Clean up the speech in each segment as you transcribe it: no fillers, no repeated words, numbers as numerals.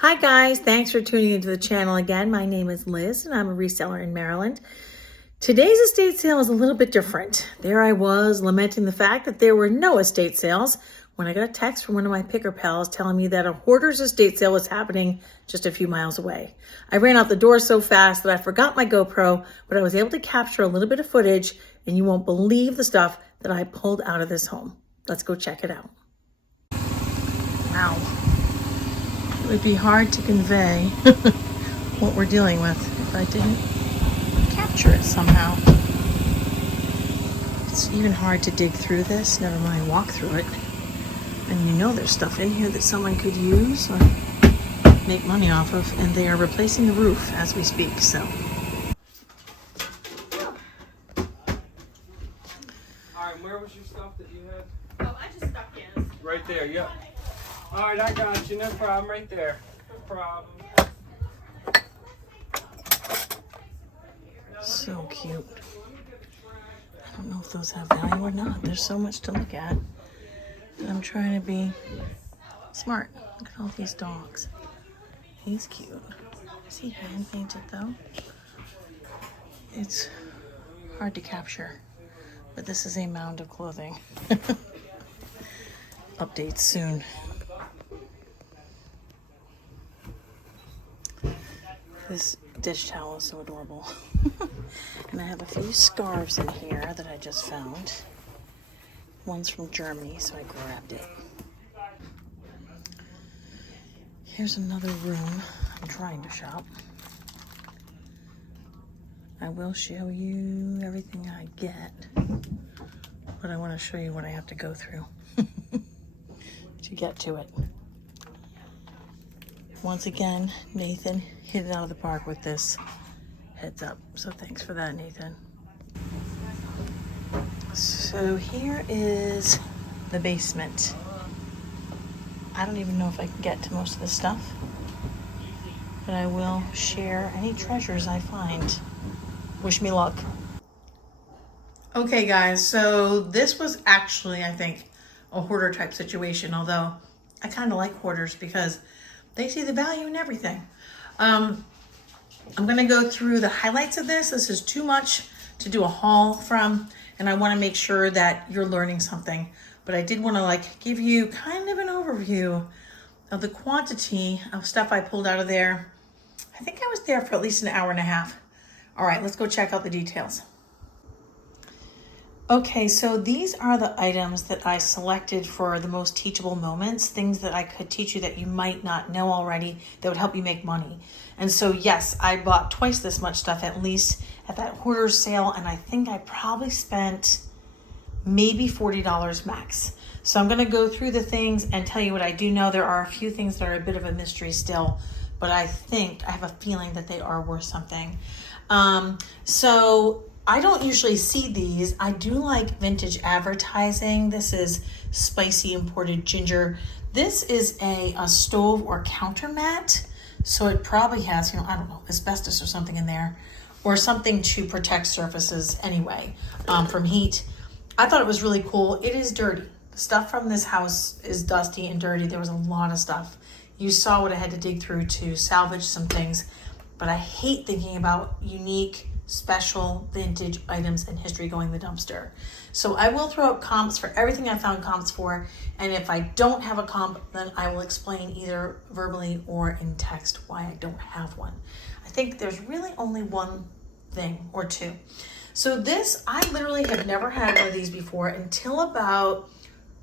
Hi guys, thanks for tuning into the channel again. My name is Liz and I'm a reseller in Maryland. Today's estate sale is a little bit different. There I was lamenting the fact that there were no estate sales when I got a text from one of my picker pals telling me that a Hoarder'S estate sale was happening just a few miles away. I ran out the door so fast that I forgot my GoPro, but I was able to capture a little bit of footage and you won't believe the stuff that I pulled out of this home. Let's go check it out. Wow. It would be hard to convey what we're dealing with if I didn't capture it somehow. It's even hard to dig through this, never mind walk through it. And you know there's stuff in here that someone could use or make money off of, and they are replacing the roof as we speak, so. Alright, where was your stuff that you had? Oh, I just stuck in. Right there, yep. Alright, I got you, no problem, right there. No problem. So cute. I don't know if those have value or not. There's so much to look at. And I'm trying to be smart. Look at all these dogs. He's cute. Is he hand painted though? It's hard to capture, but this is a mound of clothing. Updates soon. This dish towel is so adorable. And I have a few scarves in here that I just found. One's from Germany, so I grabbed it. Here's another room I'm trying to shop. I will show you everything I get, but I want to show you what I have to go through to get to it. Once again, Nathan hit it out of the park with this heads up. So thanks for that, Nathan. So here is the basement. I don't even know if I can get to most of this stuff, but I will share any treasures I find. Wish me luck. Okay guys, so this was actually, I think, a hoarder type situation, although I kind of like hoarders because they see the value in everything. I'm going to go through the highlights of this. This is too much to do a haul from, and I want to make sure that you're learning something. But I did want to give you kind of an overview of the quantity of stuff I pulled out of there. I think I was there for at least an hour and a half. All right, let's go check out the details. Okay, so these are the items that I selected for the most teachable moments, things that I could teach you that you might not know already that would help you make money. And so yes, I bought twice this much stuff at least at that Hoarder'S sale, and I think I probably spent maybe $40 max. So I'm gonna go through the things and tell you what I do know. There are a few things that are a bit of a mystery still, but I have a feeling that they are worth something. So I don't usually see these. I do like vintage advertising. This is spicy imported ginger. This is a stove or counter mat. So it probably has, I don't know, asbestos or something in there, or something to protect surfaces anyway, from heat. I thought it was really cool. It is dirty. The stuff from this house is dusty and dirty. There was a lot of stuff. You saw what I had to dig through to salvage some things, but I hate thinking about unique, special vintage items and history going in the dumpster. So I will throw up comps for everything I found comps for, and if I don't have a comp, then I will explain either verbally or in text why I don't have one. I think there's really only one thing or two. So this, I literally have never had one of these before until about,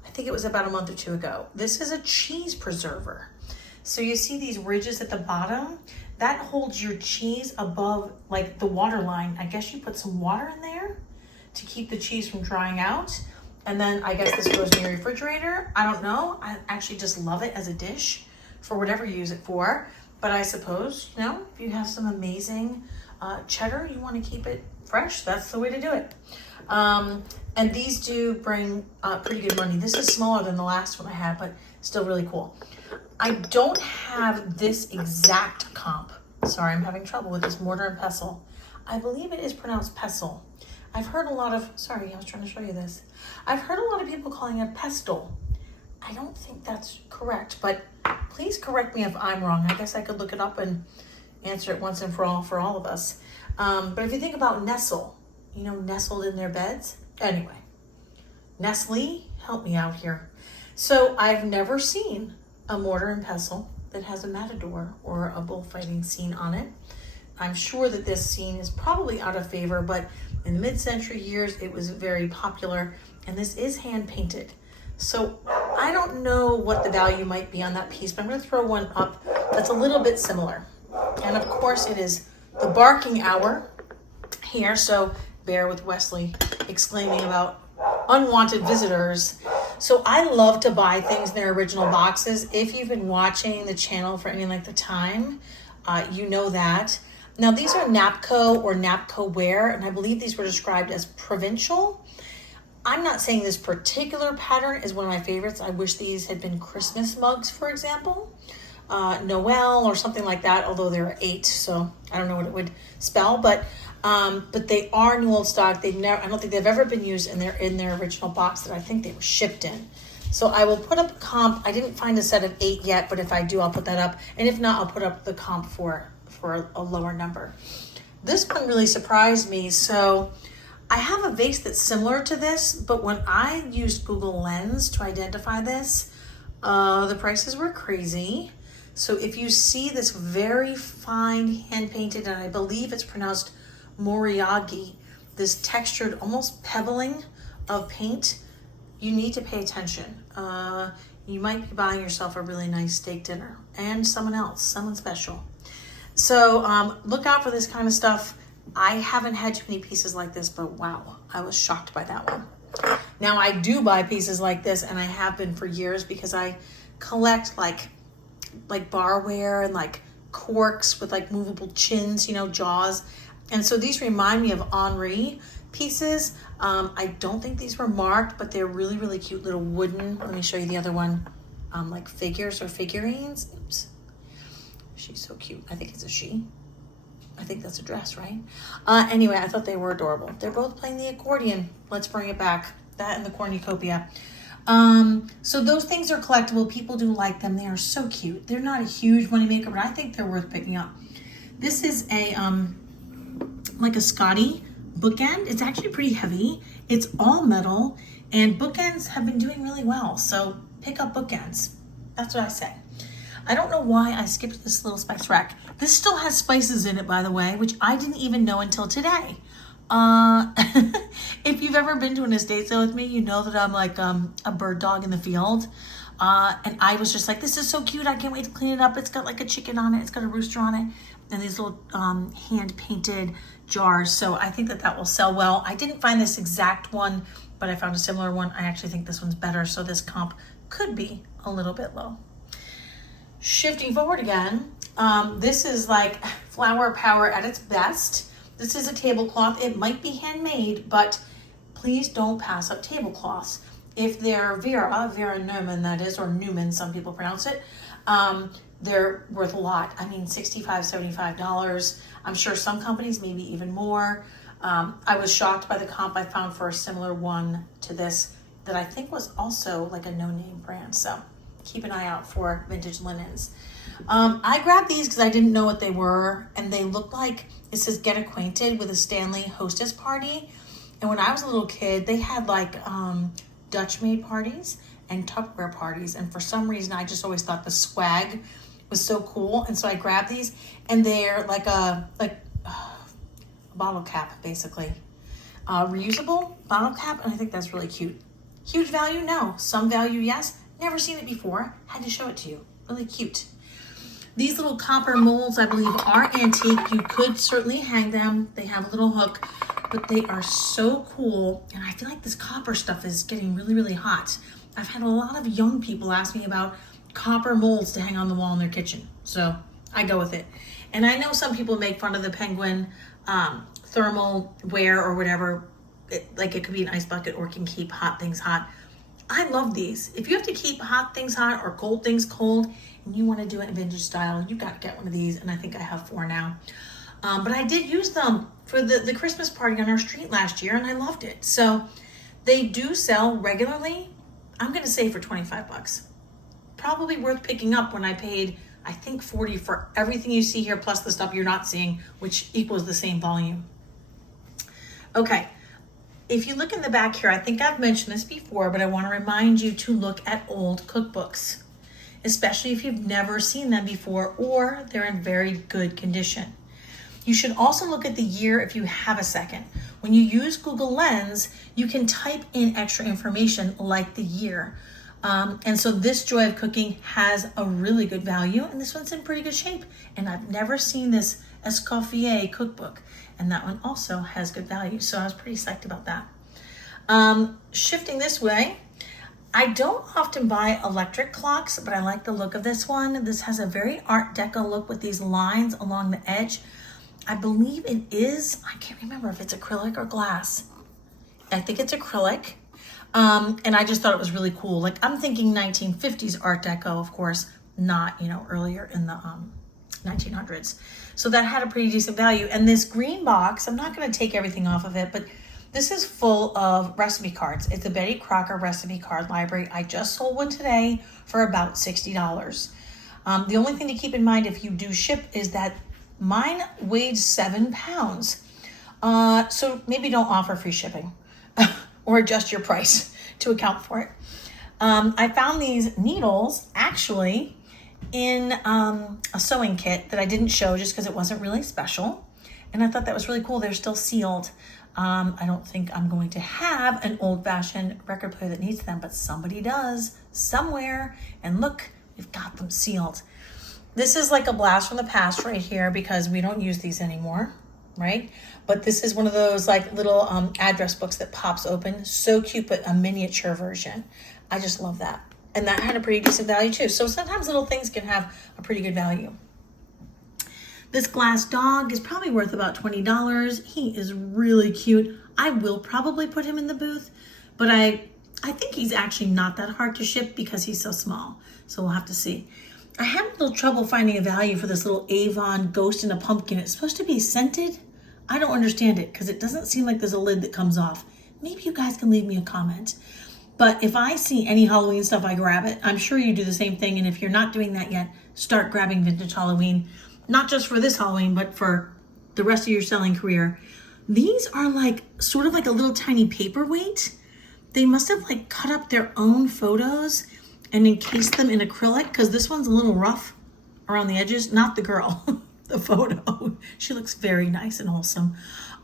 I think it was about a month or two ago. This is a cheese preserver. So you see these ridges at the bottom? That holds your cheese above the water line. I guess you put some water in there to keep the cheese from drying out. And then I guess this goes in your refrigerator. I don't know. I actually just love it as a dish for whatever you use it for. But I suppose, if you have some amazing cheddar, you want to keep it fresh, that's the way to do it. And these do bring pretty good money. This is smaller than the last one I had, but still really cool. I don't have this exact comp. Sorry, I'm having trouble with this mortar and pestle. I believe it is pronounced pestle. I've heard a lot of, sorry, I was trying to show you this. I've heard a lot of people calling it pestle. I don't think that's correct, but please correct me if I'm wrong. I guess I could look it up and answer it once and for all of us. But if you think about nestle, nestled in their beds. Anyway, Nestle, help me out here. So I've never seen a mortar and pestle that has a matador or a bullfighting scene on it. I'm sure that this scene is probably out of favor, but in the mid-century years, it was very popular, and this is hand painted. So I don't know what the value might be on that piece, but I'm going to throw one up that's a little bit similar. And of course, it is the barking hour here, so bear with Wesley exclaiming about unwanted visitors. So I love to buy things in their original boxes. If you've been watching the channel for any length of time, you know that. Now these are Napco or Napco ware, and I believe these were described as provincial. I'm not saying this particular pattern is one of my favorites. I wish these had been Christmas mugs, for example, Noel or something like that, although there are 8, so I don't know what it would spell, but they are new old stock. I don't think they've ever been used in their original box that I think they were shipped in. So I will put up a comp. I didn't find a set of 8 yet, but if I do, I'll put that up. And if not, I'll put up the comp for a lower number. This one really surprised me. So I have a vase that's similar to this, but when I used Google Lens to identify this, the prices were crazy. So if you see this very fine hand-painted, and I believe it's pronounced moriagi, this textured, almost pebbling of paint, you need to pay attention. You might be buying yourself a really nice steak dinner and someone special. So look out for this kind of stuff. I haven't had too many pieces like this, but wow, I was shocked by that one. Now I do buy pieces like this, and I have been for years because I collect like barware and like corks with like movable chins, jaws. And so these remind me of Henri pieces. I don't think these were marked, but they're really, really cute little wooden. Let me show you the other one. Like figures or figurines. Oops. She's so cute. I think it's a she. I think that's a dress, right? Anyway, I thought they were adorable. They're both playing the accordion. Let's bring it back. That and the cornucopia. So those things are collectible. People do like them. They are so cute. They're not a huge moneymaker, but I think they're worth picking up. This is a like a Scotty bookend. It's actually pretty heavy. It's all metal, and bookends have been doing really well. So pick up bookends. That's what I say. I don't know why I skipped this little spice rack. This still has spices in it, by the way, which I didn't even know until today. If you've ever been to an estate sale with me, you know that I'm like a bird dog in the field. And I was just like, this is so cute. I can't wait to clean it up. It's got like a chicken on it. It's got a rooster on it. And these little hand-painted jars. So I think that will sell well. I didn't find this exact one, but I found a similar one. I actually think this one's better. So this comp could be a little bit low. Shifting forward again, this is like flower power at its best. This is a tablecloth. It might be handmade, but please don't pass up tablecloths. If they're Vera Neumann, that is, or Newman, some people pronounce it, they're worth a lot. I mean, $65, $75. I'm sure some companies maybe even more. I was shocked by the comp I found for a similar one to this that I think was also like a no-name brand. So keep an eye out for vintage linens. I grabbed these because I didn't know what they were, and they look like, it says get acquainted with a Stanley hostess party. And when I was a little kid, they had like Dutch maid parties and Tupperware parties, and for some reason I just always thought the swag was so cool, and so I grabbed these, and they're like a bottle cap, basically, reusable bottle cap, and I think that's really cute. Huge value? No. Some value? Yes. Never seen it before. Had to show it to you. Really cute. These little copper molds, I believe, are antique. You could certainly hang them. They have a little hook, but they are so cool. And I feel like this copper stuff is getting really, really hot. I've had a lot of young people ask me about copper molds to hang on the wall in their kitchen. So I go with it. And I know some people make fun of the penguin thermal ware or whatever. It could be an ice bucket or can keep hot things hot. I love these. If you have to keep hot things hot or cold things cold, and you want to do it in vintage style, you got to get one of these, and I think I have 4 now. But I did use them for the Christmas party on our street last year, and I loved it. So they do sell regularly. I'm going to say for 25 bucks. Probably worth picking up when I paid, I think 40 for everything you see here, plus the stuff you're not seeing, which equals the same volume. Okay, if you look in the back here, I think I've mentioned this before, but I want to remind you to look at old cookbooks, especially if you've never seen them before or they're in very good condition. You should also look at the year if you have a second. When you use Google Lens, you can type in extra information like the year. And so this Joy of Cooking has a really good value, and this one's in pretty good shape. And I've never seen this Escoffier cookbook, and that one also has good value. So I was pretty psyched about that. Shifting this way, I don't often buy electric clocks, but I like the look of this one. This has a very Art Deco look with these lines along the edge. I believe it is, I can't remember if it's acrylic or glass. I think it's acrylic. And I just thought it was really cool. Like, I'm thinking 1950s Art Deco, of course, not, earlier in the 1900s. So that had a pretty decent value. And this green box, I'm not going to take everything off of it, but this is full of recipe cards. It's a Betty Crocker recipe card library. I just sold one today for about $60. The only thing to keep in mind if you do ship is that mine weighed 7 pounds. So maybe don't offer free shipping or adjust your price to account for it. I found these needles actually in a sewing kit that I didn't show just because it wasn't really special. And I thought that was really cool. They're still sealed. I don't think I'm going to have an old-fashioned record player that needs them, but somebody does somewhere. And look, we've got them sealed. This is like a blast from the past right here because we don't use these anymore, right? But this is one of those like little address books that pops open. So cute, but a miniature version. I just love that. And that had a pretty decent value too. So sometimes little things can have a pretty good value. This glass dog is probably worth about $20. He is really cute. I will probably put him in the booth, but I think he's actually not that hard to ship because he's so small. So we'll have to see. I had a little trouble finding a value for this little Avon Ghost in a Pumpkin. It's supposed to be scented. I don't understand it because it doesn't seem like there's a lid that comes off. Maybe you guys can leave me a comment. But if I see any Halloween stuff, I grab it. I'm sure you do the same thing. And if you're not doing that yet, start grabbing vintage Halloween. Not just for this Halloween, but for the rest of your selling career. These are like sort of like a little tiny paperweight. They must have like cut up their own photos and encased them in acrylic because this one's a little rough around the edges. Not the girl, the photo. She looks very nice and wholesome.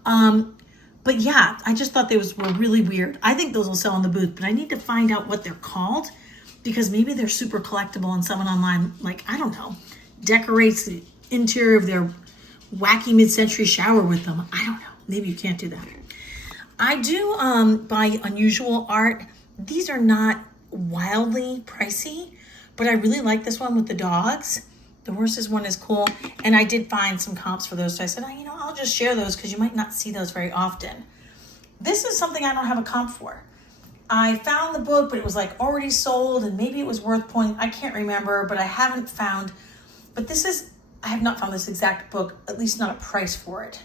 But yeah, I just thought they were really weird. I think those will sell in the booth, but I need to find out what they're called because maybe they're super collectible and someone online, like, I don't know, decorates the interior of their wacky mid-century shower with them. I don't know. Maybe you can't do that. I do buy unusual art. These are not wildly pricey, but I really like this one with the dogs. The horses one is cool. And I did find some comps for those. So I said, I'll just share those because you might not see those very often. This is something I don't have a comp for. I found the book, but it was like already sold and maybe it was worth point. I can't remember, but I haven't found, but I have not found this exact book, at least not a price for it.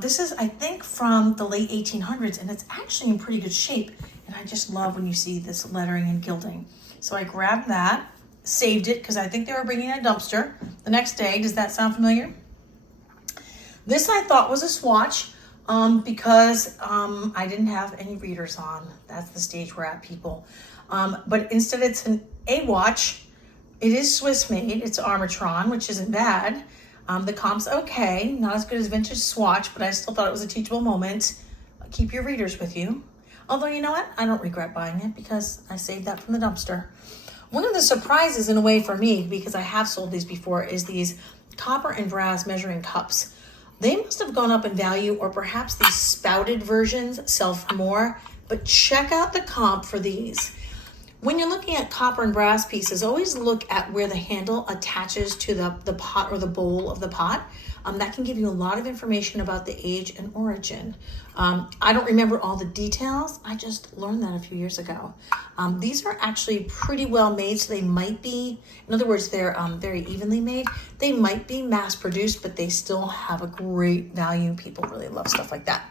This is, I think, from the late 1800s, and it's actually in pretty good shape. And I just love when you see this lettering and gilding. So I grabbed that, saved it, because I think they were bringing in a dumpster the next day. Does that sound familiar? This I thought was a swatch because I didn't have any readers on. That's the stage we're at, people. But instead it's an A-watch. It is Swiss made. It's Armatron, which isn't bad. The comp's okay. Not as good as vintage swatch, but I still thought it was a teachable moment. Keep your readers with you. Although, you know what? I don't regret buying it because I saved that from the dumpster. One of the surprises in a way for me, because I have sold these before, is these copper and brass measuring cups. They must have gone up in value, or perhaps these spouted versions sell for more, but check out the comp for these. When you're looking at copper and brass pieces, always look at where the handle attaches to the pot or the bowl of the pot. That can give you a lot of information about the age and origin. I don't remember all the details. I just learned that a few years ago. These are actually pretty well made, so they might be, in other words, they're very evenly made. They might be mass produced, but they still have a great value. People really love stuff like that.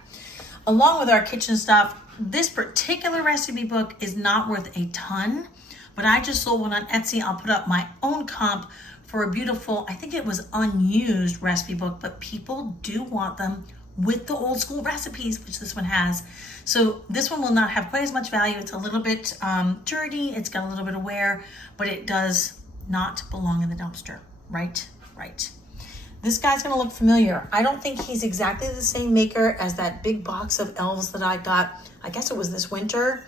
along with our kitchen stuff. This particular recipe book is not worth a ton, but I just sold one on Etsy. I'll put up my own comp for a beautiful, I think it was unused recipe book, but people do want them with the old school recipes, which this one has. So this one will not have quite as much value. It's a little bit dirty. It's got a little bit of wear, but it does not belong in the dumpster, right? Right. This guy's gonna look familiar. I don't think he's exactly the same maker as that big box of elves that I got. I guess it was this winter,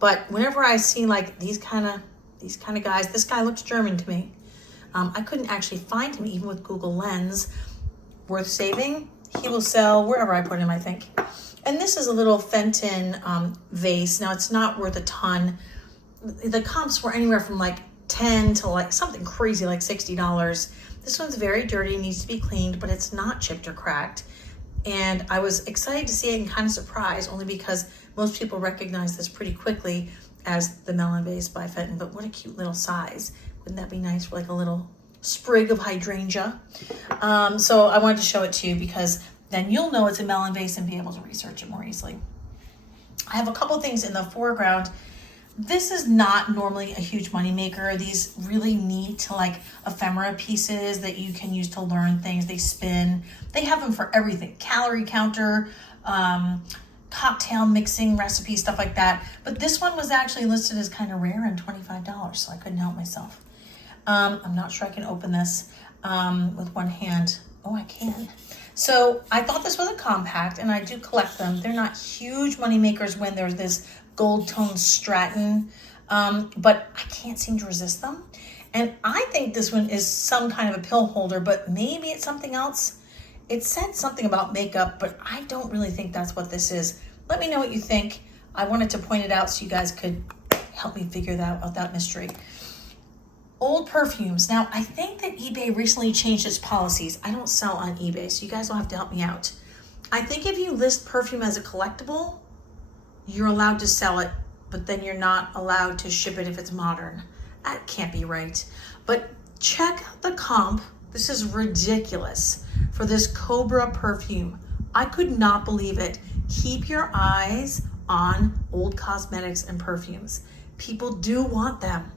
but whenever I see like these kind of guys, this guy looks German to me. I couldn't actually find him even with Google Lens. Worth saving. He will sell wherever I put him, I think. And this is a little Fenton vase. Now it's not worth a ton. The comps were anywhere from like 10 to like something crazy like $60. This one's very dirty, needs to be cleaned, but it's not chipped or cracked. And I was excited to see it and kind of surprised, only because most people recognize this pretty quickly as the melon vase by Fenton. But what a cute little size. Wouldn't that be nice for like a little sprig of hydrangea? So I wanted to show it to you because then you'll know it's a melon vase and be able to research it more easily. I have a couple things in the foreground. This is not normally a huge money maker. These really neat to like ephemera pieces that you can use to learn things. They spin. They have them for everything. Calorie counter, cocktail mixing recipe, stuff like that. But this one was actually listed as kind of rare and $25, so I couldn't help myself. I'm not sure I can open this with one hand. Oh, I can. So I thought this was a compact, and I do collect them. They're not huge money makers when there's this gold tone Stratton, but I can't seem to resist them. And I think this one is some kind of a pill holder, but maybe it's something else. It said something about makeup, but I don't really think that's what this is. Let me know what you think. I wanted to point it out so you guys could help me figure out that mystery. Old perfumes. Now, I think that eBay recently changed its policies. I don't sell on eBay, so you guys will have to help me out. I think if you list perfume as a collectible, you're allowed to sell it, but then you're not allowed to ship it if it's modern. That can't be right. But check the comp. This is ridiculous for this Cobra perfume. I could not believe it. Keep your eyes on old cosmetics and perfumes. People do want them.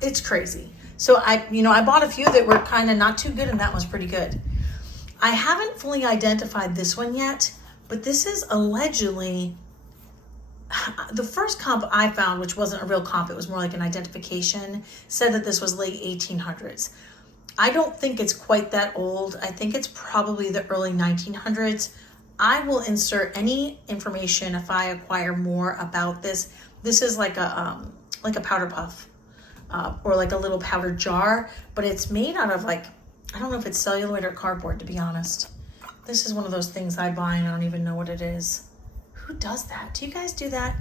It's crazy. So I bought a few that were kind of not too good, and that was pretty good. I haven't fully identified this one yet, but this is allegedly the first comp I found, which wasn't a real comp, it was more like an identification, said that this was late 1800s. I don't think it's quite that old. I think it's probably the early 1900s. I will insert any information if I acquire more about this. This is like a powder puff. Or like a little powder jar, but it's made out of like, I don't know if it's celluloid or cardboard, to be honest. This is one of those things I buy and I don't even know what it is. Who does that? Do you guys do that?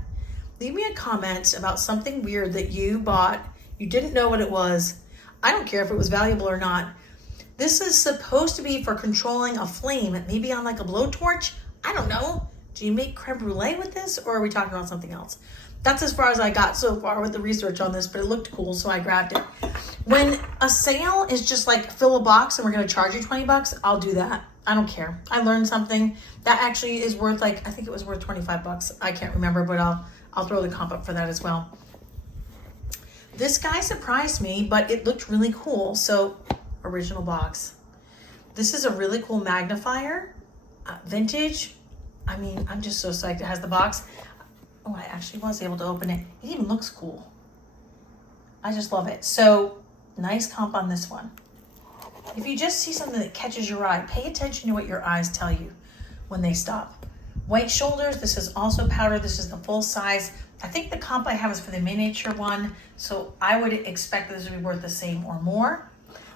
Leave me a comment about something weird that you bought. You didn't know what it was. I don't care if it was valuable or not. This is supposed to be for controlling a flame, maybe on like a blowtorch. I don't know. Do you make creme brulee with this, or are we talking about something else? That's as far as I got so far with the research on this, but it looked cool, so I grabbed it. When a sale is just like fill a box and we're gonna charge you $20, I'll do that. I don't care. I learned something. That actually is worth like, I think it was worth $25. I can't remember, but I'll throw the comp up for that as well. This guy surprised me, but it looked really cool. So, original box. This is a really cool magnifier, vintage. I mean, I'm just so psyched it has the box. Oh, I actually was able to open it. It even looks cool. I just love it. So, nice comp on this one. If you just see something that catches your eye, pay attention to what your eyes tell you when they stop. White shoulders, this is also powder. This is the full size. I think the comp I have is for the miniature one, so I would expect this to be worth the same or more.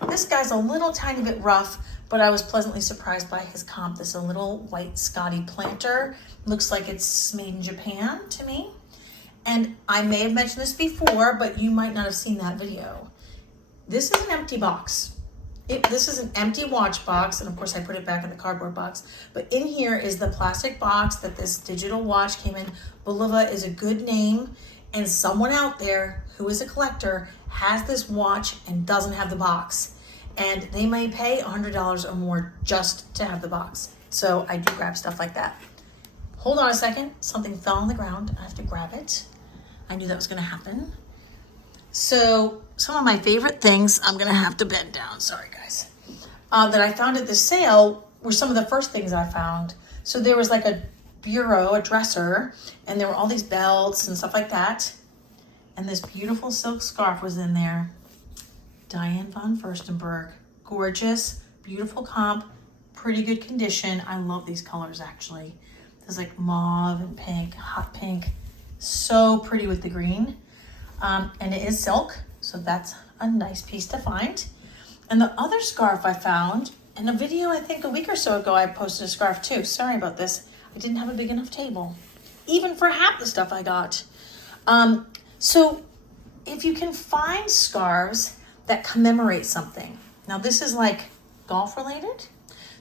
This guy's a little tiny bit rough, but I was pleasantly surprised by his comp. This is a little white Scotty planter. Looks like it's made in Japan to me. And I may have mentioned this before, but you might not have seen that video. This is an empty box. This is an empty watch box, and of course I put it back in the cardboard box. But in here is the plastic box that this digital watch came in. Bulova is a good name, and someone out there who is a collector has this watch and doesn't have the box. And they may pay $100 or more just to have the box. So I do grab stuff like that. hold on a second. Something fell on the ground. I have to grab it. I knew that was going to happen. So some of my favorite things, I'm going to have to bend down. Sorry, guys. That I found at the sale were some of the first things I found. So there was like a bureau, a dresser, and there were all these belts and stuff like that. And this beautiful silk scarf was in there. Diane von Furstenberg. Gorgeous, beautiful comp, pretty good condition. I love these colors actually. There's like mauve and pink, hot pink. So pretty with the green. And it is silk, so that's a nice piece to find. And the other scarf I found, in a video I think a week or so ago I posted a scarf too. Sorry about this. I didn't have a big enough table, even for half the stuff I got. So if you can find scarves that commemorate something. Now this is like golf related.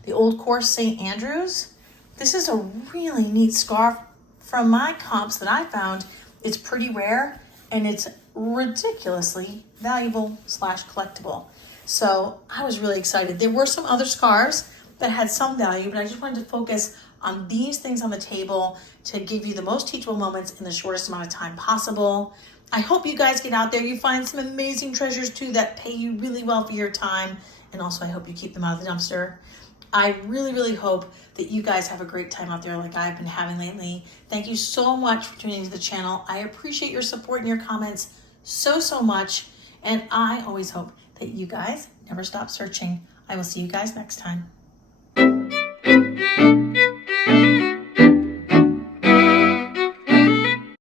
The Old Course St. Andrews. This is a really neat scarf. From my comps that I found, it's pretty rare and it's ridiculously valuable / collectible. So I was really excited. There were some other scarves that had some value, but I just wanted to focus on these things on the table to give you the most teachable moments in the shortest amount of time possible. I hope you guys get out there. You find some amazing treasures too that pay you really well for your time. And also I hope you keep them out of the dumpster. I really, really hope that you guys have a great time out there like I've been having lately. Thank you so much for tuning into the channel. I appreciate your support and your comments so much. And I always hope that you guys never stop searching. I will see you guys next time.